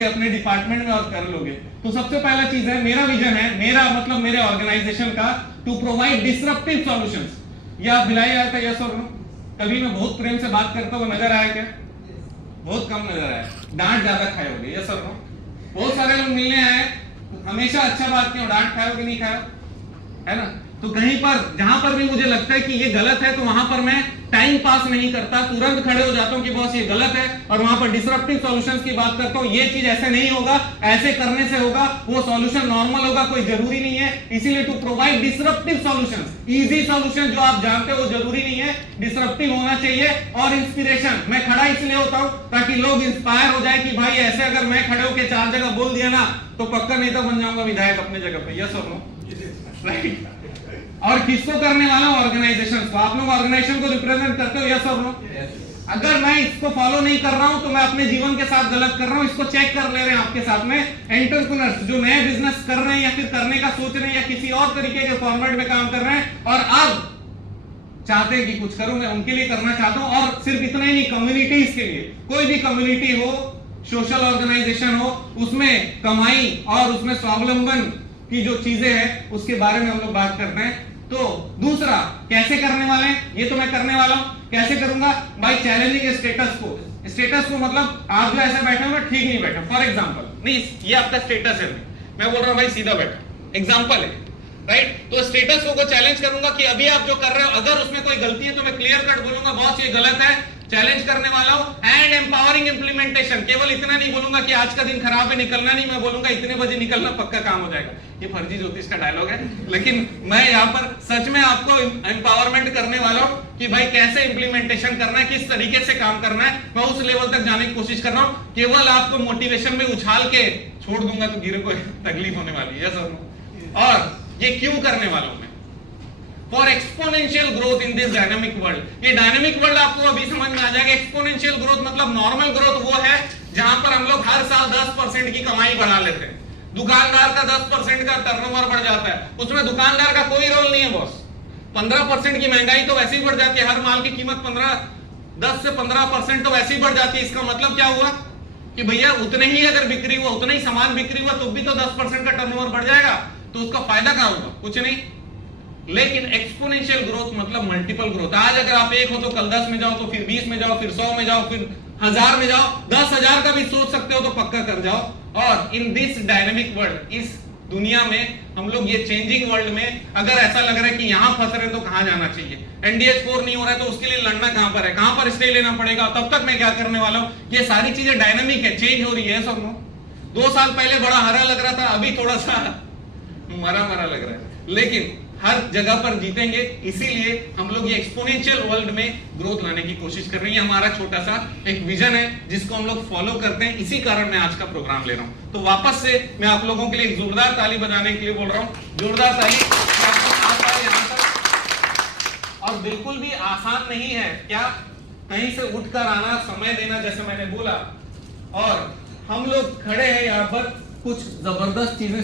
अपने डिपार्टमेंट में और कर लोगे। तो सबसे पहला चीज है, मेरा विजन है, मेरा मतलब मेरे ऑर्गेनाइजेशन का, टू प्रोवाइड डिसरप्टिव सॉल्यूशंस। ये आप दिलाई जाता है, यस और नो? कभी मैं बहुत प्रेम से बात करता हुआ नजर आया क्या? बहुत कम नजर आया। डांट ज्यादा खाए होगे, यस और नो? बहुत सारे लोग मिलने आए, हमेशा अच्छा बात क्यों, डांट खाए हो कि नहीं खाए हो, है ना? तो कहीं पर जहां पर भी मुझे लगता है कि ये गलत है, तो वहां पर मैं टाइम पास नहीं करता, तुरंत खड़े हो जाता हूं कि बॉस ये गलत है, और वहां पर डिसरप्टिव सॉल्यूशंस की बात करता हूं। ये चीज ऐसे नहीं होगा, ऐसे करने से होगा, वो सॉल्यूशन नॉर्मल होगा, कोई जरूरी नहीं है। इसीलिए to provide disruptive solutions, easy solution जो आप जानते हो वो जरूरी नहीं है, डिसरप्टिव होना चाहिए। और इंस्पिरेशन, मैं खड़ा इसलिए होता हूं ताकि लोग इंस्पायर हो जाए कि भाई ऐसे अगर मैं खड़े होकर 4 जगह बोल दिया ना, तो पक्का नेता बन जाऊंगा विधायक अपने जगह पे, यस और नो? राइट। और किसको करने वाला हूं? ऑर्गेनाइजेशन को। आप लोग ऑर्गेनाइजेशन को रिप्रेजेंट करते हो, यस और नो? अगर मैं इसको फॉलो नहीं कर रहा हूं तो मैं अपने जीवन के साथ गलत कर रहा हूं। इसको चेक कर ले रहे हैं आपके साथ में एंटरप्रेन्योर्स जो नए बिजनेस कर रहे हैं या फिर करने का सोच रहे हैं या किसी और तरीके के फॉर्मेट में काम कर रहे हैं और अब चाहते हैं कि कुछ करूं, मैं उनके लिए करना चाहता हूं। और सिर्फ इतना ही नहीं, कम्युनिटीज के लिए, कोई भी कम्युनिटी हो, सोशल ऑर्गेनाइजेशन हो, उसमें कमाई और उसमें स्वावलंबन की जो चीजें हैं उसके बारे में हम लोग बात करते हैं। तो दूसरा, कैसे करने वाले हैं? ये तो मैं करने वाला हूं। कैसे करूंगा? बाय चैलेंजिंग स्टेटस को। स्टेटस को मतलब आप जो ऐसे बैठे हो ना, ठीक नहीं बैठे। फॉर एग्जांपल, नहीं ये आपका स्टेटस है, मैं बोल रहा हूं भाई सीधा बैठा, एग्जांपल है, राइट? तो स्टेटस को चैलेंज करूंगा कि अभी आप जो कर रहे हो, अगर उसमें कोई गलती है तो मैं क्लियर कट बोलूंगा बॉस ये गलत है, चैलेंज करने वाला हूं। एंड एम्पावरिंग इंप्लीमेंटेशन, केवल इतना नहीं बोलूंगा कि आज का दिन खराब है निकलना नहीं, मैं बोलूंगा इतने बजे निकलना, पक्का काम हो जाएगा। ये फर्जी ज्योतिष का डायलॉग है, लेकिन मैं यहाँ पर सच में आपको एम्पावरमेंट करने वाला हूं कि भाई कैसे इंप्लीमेंटेशन करना है, किस तरीके से काम करना है, मैं उस लेवल तक जाने की कोशिश कर रहा हूं। केवल आपको मोटिवेशन में उछाल के छोड़ दूंगा तो गिरे को तकलीफ होने वाली है, सर। और ये क्यों करने वाला हूं मैं? For exponential growth in this dynamic world. ये डायनामिक वर्ल्ड आपको अभी समझ में आ जाएगा। एक्सपोनेंशियल ग्रोथ मतलब नॉर्मल ग्रोथ वो है जहां पर हम लोग हर साल 10% की कमाई बढ़ा लेते हैं। दुकानदार का 10% का टर्नओवर बढ़ जाता है, उसमें दुकानदार का कोई रोल नहीं है बॉस। 15% की महंगाई तो वैसे ही बढ़ जाती है, हर माल की कीमत 10 से 15% तो वैसे ही बढ़ जाती है। इसका मतलब क्या हुआ कि भैया उतने ही अगर बिक्री हुआ, उतना ही सामान बिक्री हुआ तो भी तो 10% का टर्नओवर बढ़ जाएगा, तो उसका फायदा क्या होगा? कुछ नहीं। लेकिन एक्सपोनेंशियल ग्रोथ मतलब मल्टीपल ग्रोथ। आज अगर आप 1 हो तो कल 10 में जाओ, तो फिर 20 में जाओ, फिर 100 में जाओ, फिर 1000 में जाओ, 10,000 का भी सोच सकते हो तो पक्का कर जाओ। और इन दिस डायनेमिक वर्ल्ड, इस दुनिया में हम लोग ये चेंजिंग वर्ल्ड में अगर ऐसा लग रहा है कि यहां फंस रहे हैं तो कहां जाना चाहिए? एनडीए स्कोर नहीं हो रहा है तो उसके लिए लड़ना कहां पर है, कहां पर स्टे लेना पड़ेगा? तब तक मैं क्या करने वाला हूं, ये सारी चीजें डायनेमिक है, चेंज हो रही है सब। 2 साल पहले बड़ा हरा लग रहा था, अभी थोड़ा सा मरा मरा लग रहा है, लेकिन हर जगह पर जीतेंगे। इसीलिए हम लोग ये एक्सपोनेंशियल वर्ल्ड में ग्रोथ लाने की कोशिश कर रहे हैं। हमारा छोटा सा एक विजन है जिसको हम लोग फॉलो करते हैं। इसी कारण मैं आज का प्रोग्राम ले रहा हूं। तो वापस से मैं आप लोगों के लिए एक जोरदार ताली बजाने के लिए बोल रहा हूं, जोरदार ताली। यहां तक और बिल्कुल भी आसान नहीं है क्या, कहीं से उठकर आना, समय देना, जैसे मैंने बोला। और हम लोग खड़े हैं यहां पर कुछ जबरदस्त चीजें